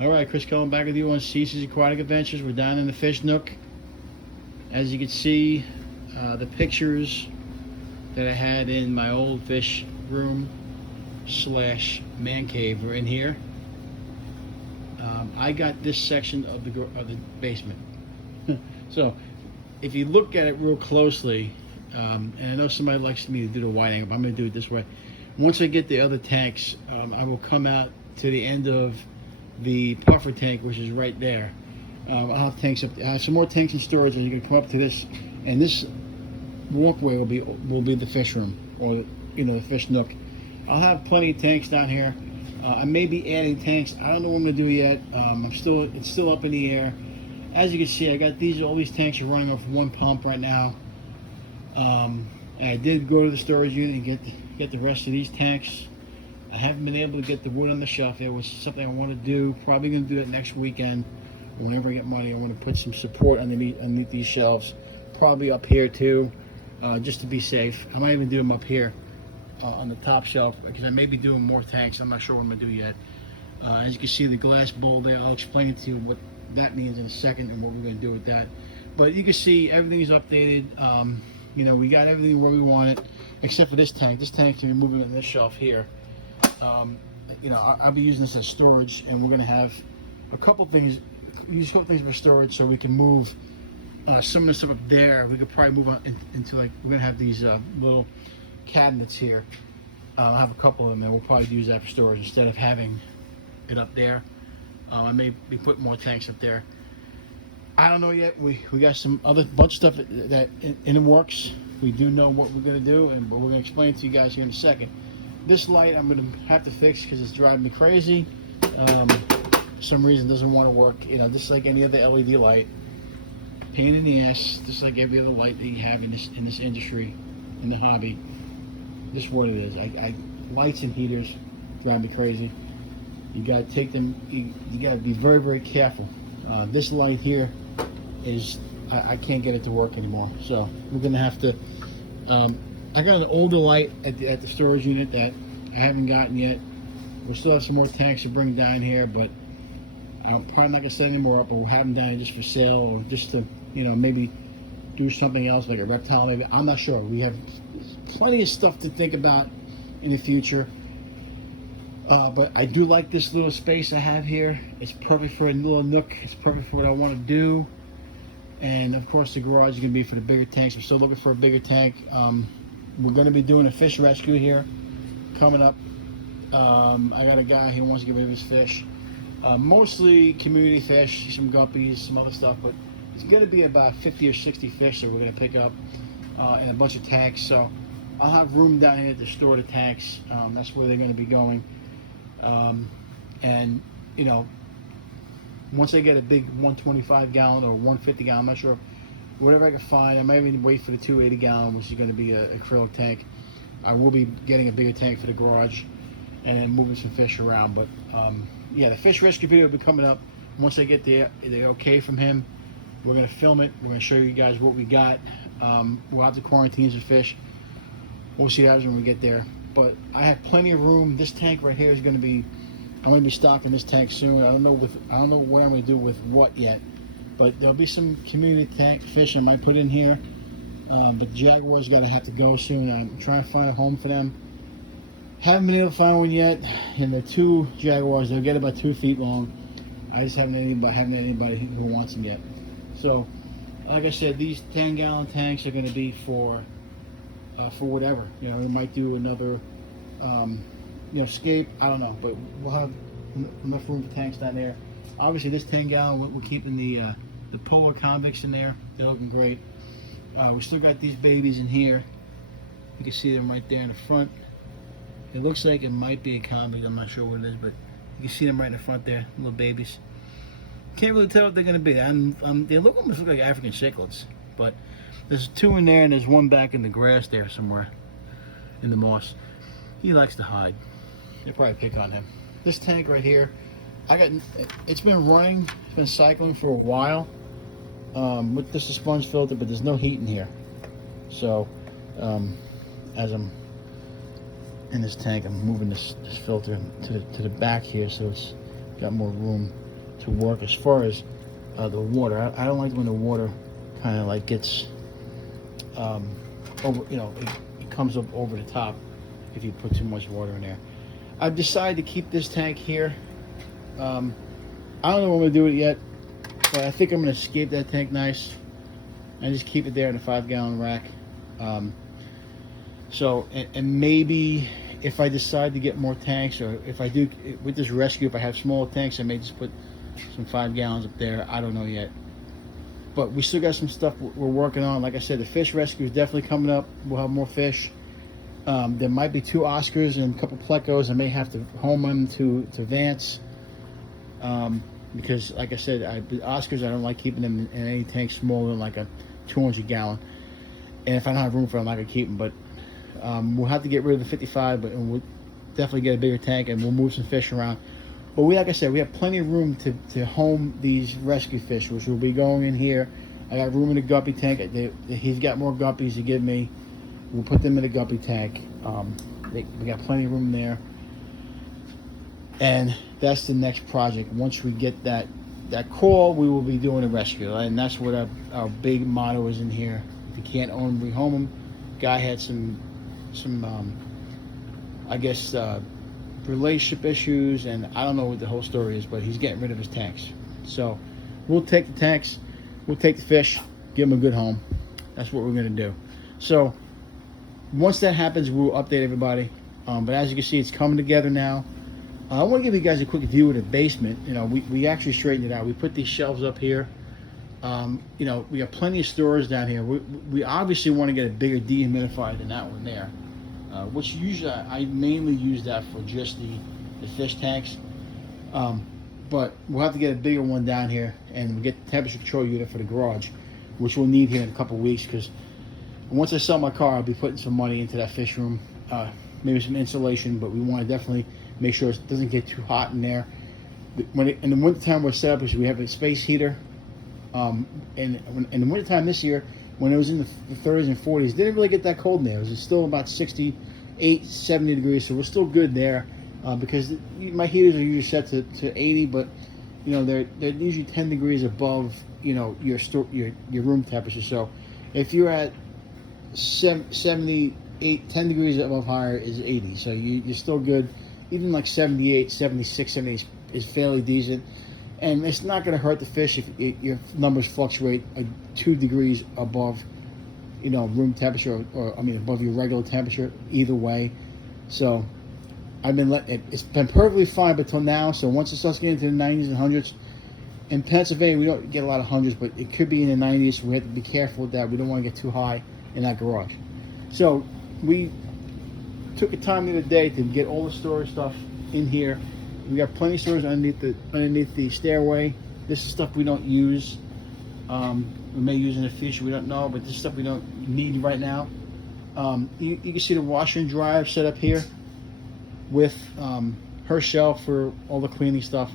Alright, Chris Cohen back with you on Cece's Aquatic Adventures. We're down in the fish nook. As you can see, the pictures that I had in my old fish room slash man cave are in here. I got this section of the basement. So, if you look at it real closely, and I know somebody likes me to do the wide angle, but I'm going to do it this way. Once I get the other tanks, I will come out to the end of the puffer tank, which is right there. I'll have tanks up there. I have some more tanks in storage, and you can come up to this, and this walkway will be the fish room, or the fish nook. I'll have plenty of tanks down here. I may be adding tanks. I don't know what I'm gonna do yet. It's still up in the air. As you can see, I got all these tanks are running off one pump right now. And I did go to the storage unit and get the rest of these tanks. I haven't been able to get the wood on the shelf. It was something I want to do. Probably going to do it next weekend. Whenever I get money, I want to put some support underneath these shelves. Probably up here too, just to be safe. I might even do them up here on the top shelf, because I may be doing more tanks. I'm not sure what I'm going to do yet. As you can see, the glass bowl there, I'll explain to you what that means in a second and what we're going to do with that. But you can see everything's updated. We got everything where we want it, except for this tank. This tank can be moving in this shelf here. I'll be using this as storage, and we're going to have a couple things for storage, so we can move some of the stuff up there. We could probably move on into we're going to have these little cabinets here. I'll have a couple of them, and we'll probably use that for storage instead of having it up there. I may be putting more tanks up there. I don't know yet. We got some other bunch of stuff that in the works. We do know what we're going to do, but we're going to explain to you guys here in a second. This light I'm going to have to fix because it's driving me crazy. For some reason it doesn't want to work. Just like any other LED light. Pain in the ass, just like every other light that you have in this industry, in the hobby. This is what it is. Lights and heaters drive me crazy. You got to take them. You got to be very, very careful. This light here is I can't get it to work anymore. So we're going to have to. I got an older light at the storage unit that I haven't gotten yet. We'll still have some more tanks to bring down here, but I'm probably not gonna set any more up. But we'll have them down here just for sale, or just to maybe do something else like a reptile. Maybe, I'm not sure. We have plenty of stuff to think about in the future. But I do like this little space I have here. It's perfect for a little nook. It's perfect for what I want to do. And of course, the garage is gonna be for the bigger tanks. I'm still looking for a bigger tank. We're going to be doing a fish rescue here coming up. I got a guy who wants to get rid of his fish. Mostly community fish, some guppies, some other stuff, but it's going to be about 50 or 60 fish that we're going to pick up and a bunch of tanks. So I'll have room down here to store the tanks. That's where they're going to be going. Once I get a big 125 gallon or 150 gallon, I'm not sure. Whatever I can find, I might even wait for the 280 gallon, which is going to be an acrylic tank. I will be getting a bigger tank for the garage and then moving some fish around. But the fish rescue video will be coming up. Once I get the okay from him, we're going to film it. We're going to show you guys what we got. We'll have to quarantine some fish. We'll see how when we get there. But I have plenty of room. This tank right here is going to be, I'm going to be stocking this tank soon. I don't know what I'm going to do with what yet. But there'll be some community tank fish I might put in here. But Jaguar's got to have to go soon. I'm trying to find a home for them. Haven't been able to find one yet. And the two Jaguars, they'll get about 2 feet long. I just haven't anybody who wants them yet. So, like I said, these 10-gallon tanks are going to be for whatever. We might do another, Scape. I don't know, but we'll have enough room for tanks down there. Obviously, this 10-gallon, we're keeping the polar convicts in there. They're looking great. We still got these babies in here. You can see them right there in the front. It looks like it might be a convict. I'm not sure what it is, but you can see them right in the front there, little babies. Can't really tell what they're going to be. They almost look like African cichlids, but there's two in there and there's one back in the grass there somewhere in the moss. He likes to hide. They'll probably pick on him. This tank right here, it's been running, it's been cycling for a while with just a sponge filter, but there's no heat in here. So as I'm in this tank, I'm moving this filter to the back here, so it's got more room. to work. As far as the water, I don't like when the water kind of like gets over, you know, it comes up over the top if you put too much water in there. I've decided to keep this tank here. I don't know when I'm gonna do it yet, but I think I'm gonna Scape that tank nice and just keep it there in a 5-gallon rack. So, and maybe if I decide to get more tanks, or if I do with this rescue, if I have smaller tanks, I may just put some 5 gallons up there. I don't know yet, but we still got some stuff we're working on. Like I said, the fish rescue is definitely coming up. We'll have more fish. There might be 2 Oscars and a couple plecos. I may have to home them to Vance, because like I said, the Oscars, I don't like keeping them in any tank smaller than like a 200 gallon, and if I don't have room for them, I'm not gonna keep them. But we'll have to get rid of the 55, but we'll definitely get a bigger tank, and we'll move some fish around. But like I said, we have plenty of room to home these rescue fish, which will be going in here. I got room in the guppy tank. He's got more guppies to give me. We'll put them in the guppy tank. We got plenty of room there. And that's the next project. Once we get that call, we will be doing a rescue. And that's what our big motto is in here. If you can't own them, rehome them. Guy had some I guess relationship issues, and I don't know what the whole story is, but he's getting rid of his tanks. So we'll take the tanks, we'll take the fish, give him a good home. That's what we're gonna do. So once that happens, we'll update everybody. But as you can see, it's coming together now. I want to give you guys a quick view of the basement. You know, we actually straightened it out. We put these shelves up here. You know, we got plenty of storage down here. We obviously want to get a bigger dehumidifier than that one there, which usually I mainly use that for just the fish tanks. But we'll have to get a bigger one down here, and we'll get the temperature control unit for the garage, which we'll need here in a couple of weeks, because once I sell my car, I'll be putting some money into that fish room, maybe some insulation, but we want to definitely make sure it doesn't get too hot in there. In the wintertime, we're set up because we have a space heater. And in the wintertime this year, when it was in the 30s and 40s, it didn't really get that cold in there. It was still about 68, 70 degrees, so we're still good there, because my heaters are usually set to 80, but you know they're usually 10 degrees above, you know, your room temperature. So if you're at 78, 10 degrees above higher is 80, so you're still good. Even like 78, 76, 78 is fairly decent, and it's not going to hurt the fish if your numbers fluctuate 2 degrees above, you know, room temperature, or I mean above your regular temperature, either way. So I've been it's been perfectly fine but till now. So once it starts getting into the 90s and hundreds, in Pennsylvania we don't get a lot of hundreds, but it could be in the 90s. So we have to be careful with that. We don't want to get too high in that garage. So we took a time the other day to get all the storage stuff in here. We got plenty of storage underneath the stairway. This is stuff we don't use. We may use in the future, we don't know, but this is stuff we don't need right now. You can see the washer and dryer set up here with her shelf for all the cleaning stuff.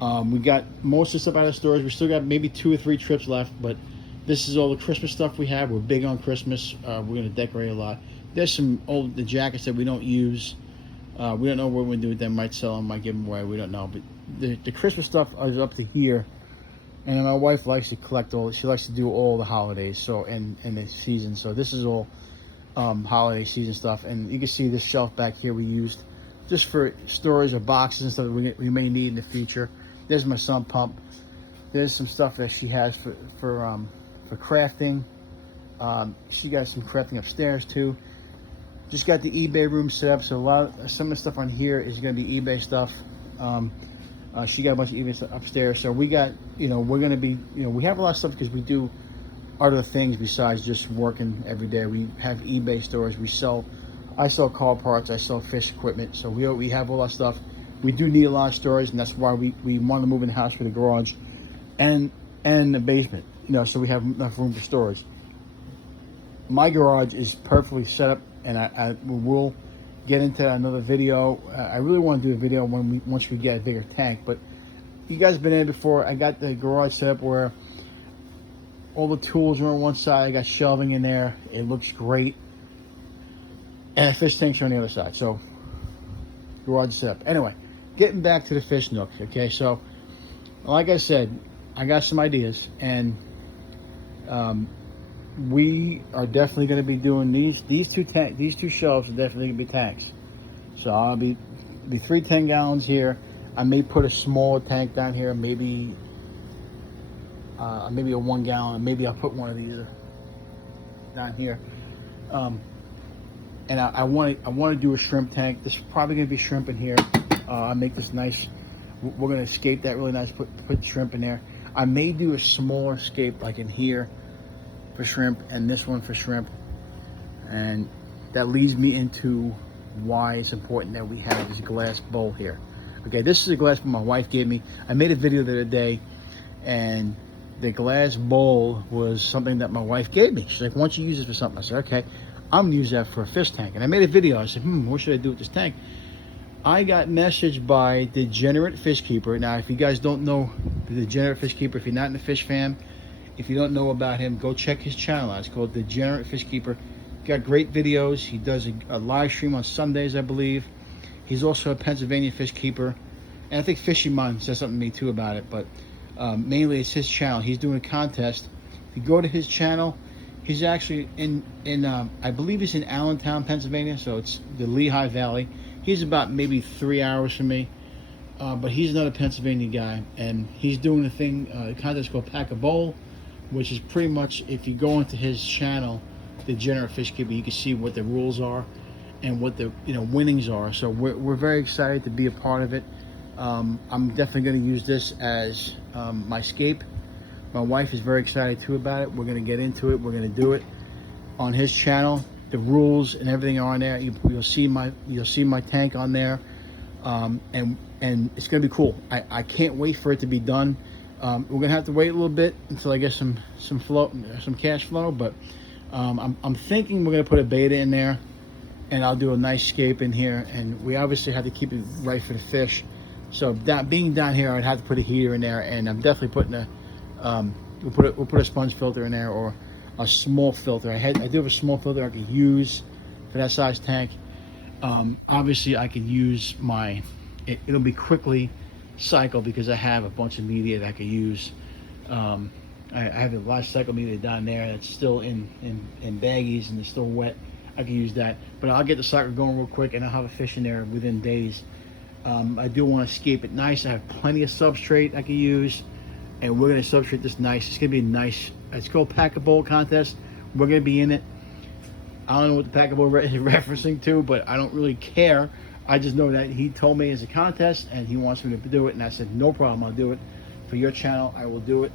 We got most of the stuff out of storage. We still got maybe 2 or 3 trips left, but this is all the Christmas stuff we have. We're big on Christmas. We're gonna decorate a lot. There's some the jackets that we don't use. We don't know what we're gonna do with them. Might sell them, might give them away. We don't know. But the Christmas stuff is up to here, and my wife likes to collect all. She likes to do all the holidays, so and the season. So this is all holiday season stuff. And you can see this shelf back here we used just for storage of boxes and stuff that we may need in the future. There's my sump pump. There's some stuff that she has for crafting. She got some crafting upstairs too. Just got the eBay room set up, so some of the stuff on here is going to be eBay stuff. She got a bunch of eBay stuff upstairs, so we got, you know, we're going to be, you know, we have a lot of stuff because we do other things besides just working every day. We have eBay stores. I sell car parts. I sell fish equipment. So we have all that stuff. We do need a lot of storage, and that's why we want to move in the house for the garage and the basement. You know, so we have enough room for storage. My garage is perfectly set up, and I will get into another video. I really want to do a video once we get a bigger tank, but you guys have been in before. I got the garage set up where all the tools are on one side. I got shelving in there. It looks great, and the fish tanks are on the other side. So garage set up. Anyway, getting back to the fish nook. Okay, so like I said, I got some ideas, and we are definitely going to be doing these two shelves are definitely going to be tanks. So I'll be 3 10-gallons here. I may put a small tank down here, maybe a 1 gallon. Maybe I'll put one of these down here. And I want to do a shrimp tank. This is probably going to be shrimp in here. I make this nice. We're going to scape that really nice. Put shrimp in there. I may do a smaller scape like in here for shrimp, and this one for shrimp. And that leads me into why it's important that we have this glass bowl here. Okay, this is a glass bowl my wife gave me. I made a video the other day, and the glass bowl was something that my wife gave me. She's like, why don't you use this for something? I said, okay, I'm gonna use that for a fish tank. And I made a video. I said, what should I do with this tank? I got messaged by Degenerate Fish Keeper. Now, if you guys don't know the Degenerate Fish Keeper, if you're not in the fish fam, if you don't know about him, go check his channel out. It's called Degenerate Fish Keeper. Got great videos. He does a live stream on Sundays, I believe. He's also a Pennsylvania fish keeper, and I think Fishy Mon says something to me too about it. But mainly, it's his channel. He's doing a contest. If you go to his channel, he's actually in I believe he's in Allentown, Pennsylvania. So it's the Lehigh Valley. He's about maybe 3 hours from me, but he's not a Pennsylvania guy, and he's doing a contest called Pack a Bowl, which is pretty much, if you go into his channel, the Degenerate Fish Keeper, you can see what the rules are and what the winnings are. So we're very excited to be a part of it. I'm definitely going to use this as my scape. My wife is very excited too about it. We're going to get into it. We're going to do it on his channel. The rules and everything are on there. You'll see my tank on there, and it's going to be cool. I can't wait for it to be done. We're going to have to wait a little bit until I get some cash flow, but I'm thinking we're going to put a beta in there, and I'll do a nice scape in here, and we obviously have to keep it right for the fish. So being down here, I'd have to put a heater in there, and I'm definitely putting we'll put a sponge filter in there, or a small filter. I do have a small filter I could use for that size tank. Obviously, I can use it'll be quickly cycled because I have a bunch of media that I could use. I have a lot of cycle media down there that's still in baggies and it's still wet. I can use that, but I'll get the cycle going real quick, and I'll have a fish in there within days. I do want to scape it nice. I have plenty of substrate I can use, and we're going to substrate this nice. It's going to be nice. It's called Pack a Bowl contest. We're going to be in it. I don't know what the Pack a Bowl is referencing to, but I don't really care. I just know that he told me it's a contest and he wants me to do it, and I said no problem, I'll do it for your channel. I will do it,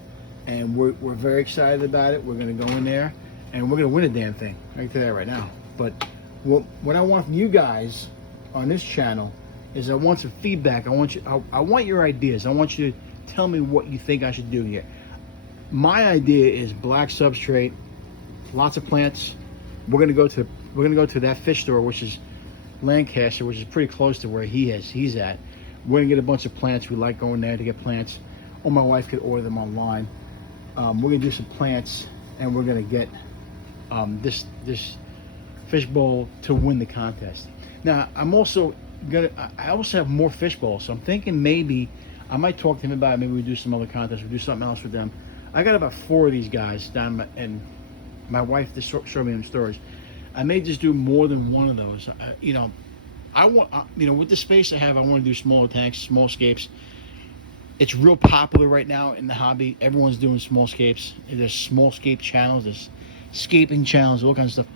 and we're very excited about it. We're going to go in there and we're going to win a damn thing. I can tell you that right now. But what I want from you guys on this channel is I want some feedback. I want your ideas. I want you to tell me what you think I should do here. My idea is black substrate, lots of plants. We're gonna go to that fish store, which is Lancaster, which is pretty close to where he's at. We're gonna get a bunch of plants. We like going there to get plants, or my wife could order them online. We're gonna do some plants, and we're gonna get this fish bowl to win the contest. Now I also have more fish bowls, so I'm thinking maybe I might talk to him about it. Maybe we do some other contests. We do something else with them. I got about 4 of these guys down, and my wife just showed me in storage. I may just do more than one of those. I want, with the space I have, I want to do smaller tanks, small scapes. It's real popular right now in the hobby. Everyone's doing small scapes. There's small scape channels. There's scaping channels, all kinds of stuff.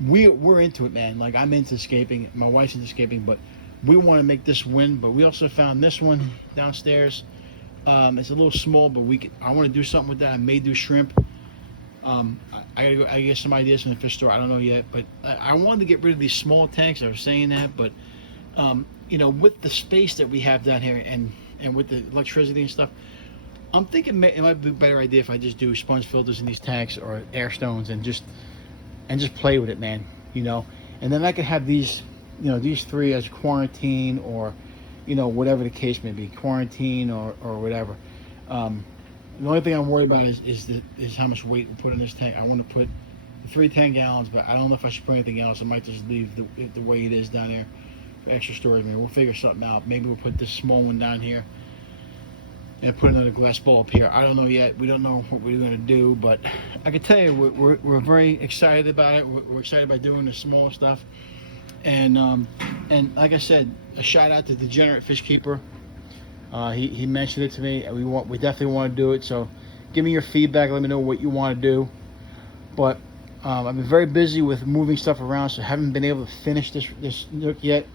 We're into it, man. Like, I'm into scaping. My wife's into scaping, but we want to make this win. But we also found this one downstairs. It's a little small, but I want to do something with that. I may do shrimp. I get some ideas from the fish store. I don't know yet, but I wanted to get rid of these small tanks. I was saying that, but with the space that we have down here and with the electricity and stuff, I'm thinking it might be a better idea if I just do sponge filters in these tanks or air stones and just play with it, man. And then I could have these, these 3 as quarantine, or whatever the case may be, quarantine or whatever. The only thing I'm worried about is how much weight we put in this tank. I want to put 3 10 gallons, but I don't know if I should put anything else. I might just leave it the way it is down there. for extra storage. I mean, we'll figure something out. Maybe we'll put this small one down here and put another glass bowl up here. I don't know yet. We don't know what we're going to do, but I can tell you we're very excited about it. We're excited about doing the small stuff. And like I said, a shout out to Degenerate Fish Keeper. He mentioned it to me, and we definitely want to do it. So give me your feedback. Let me know what you want to do. But I've been very busy with moving stuff around, so I haven't been able to finish this nook yet.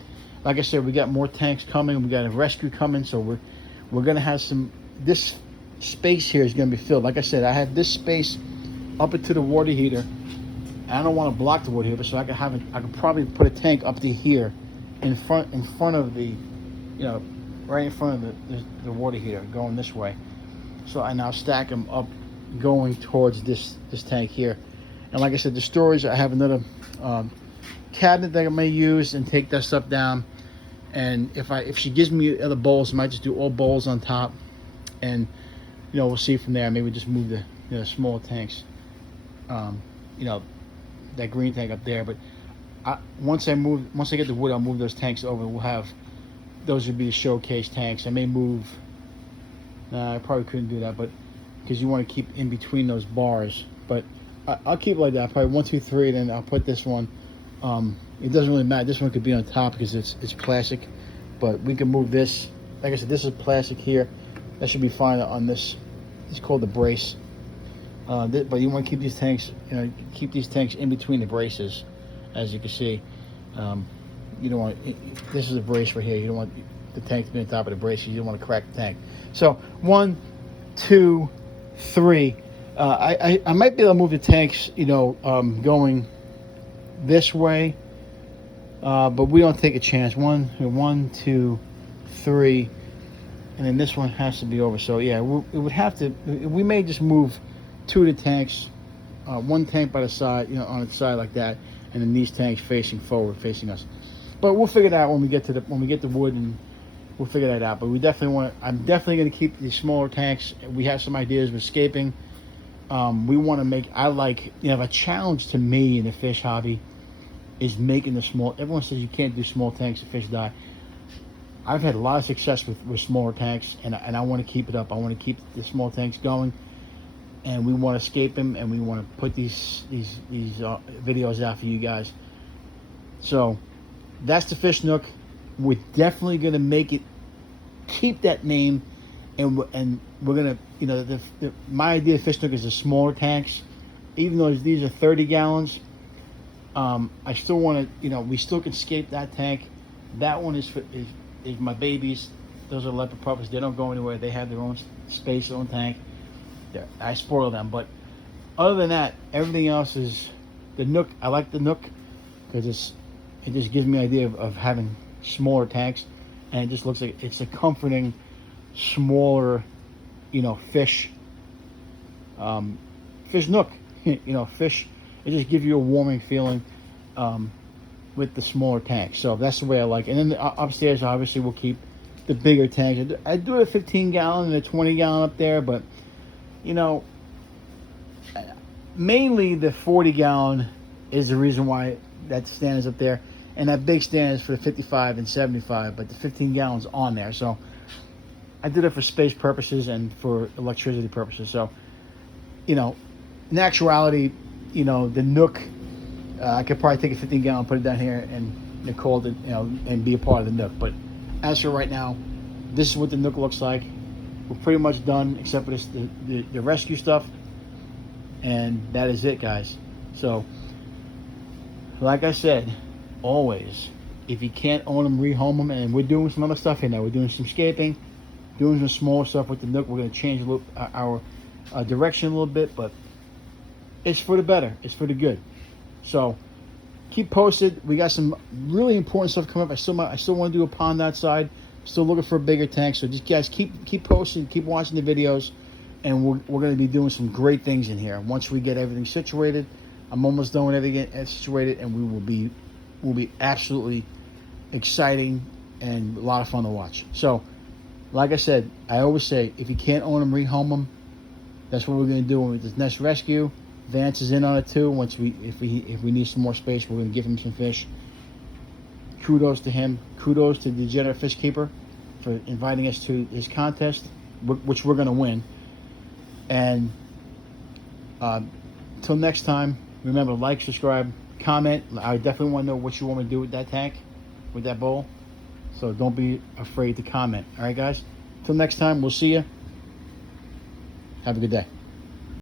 Like I said, we got more tanks coming. We got a rescue coming, so we're gonna have some. This space here is gonna be filled. Like I said, I have this space up into the water heater. I don't want to block the water heater, so I could probably put a tank up to here, in front of the, right in front of the water heater, going this way. So I now stack them up, going towards this tank here. And like I said, the storage, I have another cabinet that I may use and take that stuff down. And if she gives me other bowls, I might just do all bowls on top, and we'll see from there. Maybe just move the small tanks, that green tank up there. But once I get the wood, I'll move those tanks over. We'll have those would be the showcase tanks. I may move. Nah, I probably couldn't do that, but because you want to keep in between those bars. But I'll keep it like that. Probably 1, 2, 3, then I'll put this one. It doesn't really matter. This one could be on top because it's plastic, but we can move this. Like I said, this is plastic here. That should be fine on this. It's called the brace. But you want to keep these tanks, in between the braces, as you can see. You don't want. This is a brace right here. You don't want the tank to be on top of the brace. You don't want to crack the tank. So 1, 2, 3. I might be able to move the tanks, going this way, but we don't take a chance. 1, 2, 3, and then this one has to be over. So yeah, it would have to. We may just move 2 of the tanks, 1 tank by the side, on the side like that, and then these tanks facing forward, facing us. But we'll figure that out when we get the wood, and we'll figure that out. But we definitely want. I'm definitely going to keep these smaller tanks. We have some ideas with scaping. We want to make. A challenge to me in the fish hobby is making the small. Everyone says you can't do small tanks, the fish die. I've had a lot of success with smaller tanks, and I want to keep it up. I want to keep the small tanks going, and we want to scape them, and we want to put these videos out for you guys. So that's the Fish Nook. We're definitely going to keep that name, and we're going to, my idea of Fish Nook is the smaller tanks. Even though these are 30 gallons, I still want to, we still can scape that tank. That one is my babies. Those are leopard puppies. They don't go anywhere. They have their own space, their own tank. I spoil them. But other than that, everything else is the Nook. I like the Nook because it just gives me an idea of having smaller tanks, and it just looks like it's a comforting, smaller, fish nook. Fish. It just gives you a warming feeling with the smaller tanks. So that's the way I like it. And then upstairs, obviously, we'll keep the bigger tanks. I do a 15-gallon and a 20-gallon up there, but mainly the 40-gallon is the reason why that stand is up there, and that big stand is for the 55 and 75, but the 15 gallons on there. So I did it for space purposes and for electricity purposes. So in actuality, the Nook, I could probably take a 15 gallon, put it down here, and call it, and be a part of the Nook. But as for right now, this is what the Nook looks like. We're pretty much done, except for the rescue stuff, and that is it, guys. So, like I said, always, if you can't own them, rehome them. And we're doing some other stuff here now. We're doing some scaping, doing some smaller stuff with the Nook. We're going to change our direction a little bit, but it's for the better. It's for the good. So keep posted. We got some really important stuff coming up. I still want to do a pond outside. Still looking for a bigger tank. So just guys keep posting, keep watching the videos, and we're going to be doing some great things in here. Once we get everything situated, I'm almost done with everything situated, and will be absolutely exciting and a lot of fun to watch. So, like I said, I always say, if you can't own them, rehome them. That's what we're going to do with this next rescue. Vance is in on it too. If we need some more space, we're going to give him some fish. kudos to him. Kudos to the Degenerate Fish Keeper for inviting us to his contest, which we're going to win. And until next time, remember, like, subscribe, comment. I definitely want to know what you want me to do with that tank, with that bowl. So don't be afraid to comment. All right, guys? Till next time, we'll see you. Have a good day.